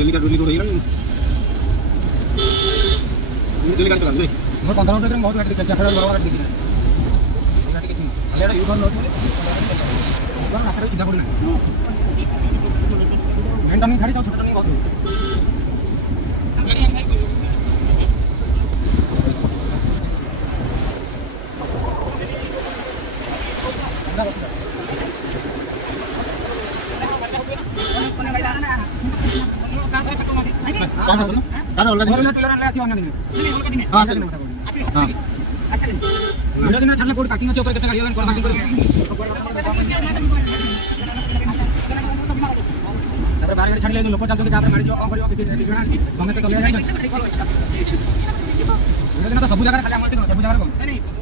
दिल्ली का रही ना दिल्ली का चला दे मोर 15 मिनट में बहुत गाड़ी चल खड़ा बड़ा गाड़ी दिख गाड़ी के छन अलेडा यू टर्न होत बड़ा नाखरे सीधा पड़ले घंटा नहीं छाड़ी छोटा नहीं बहुत कार ओला टेलर ले आसी ओना दिन हां सर हां अच्छा वीडियो दिन छाड़ले कोड काटिंग अछि ओकर केते गाड़ी कोन काटिंग कर तापर बाहर गाड़ी छाड़ले लोक चालतो तापर गाड़ी जो कोन करियो किछि जणा समेत कलिया जाय वीडियो दिन तो सब जगह खाली हम सब जगह कोन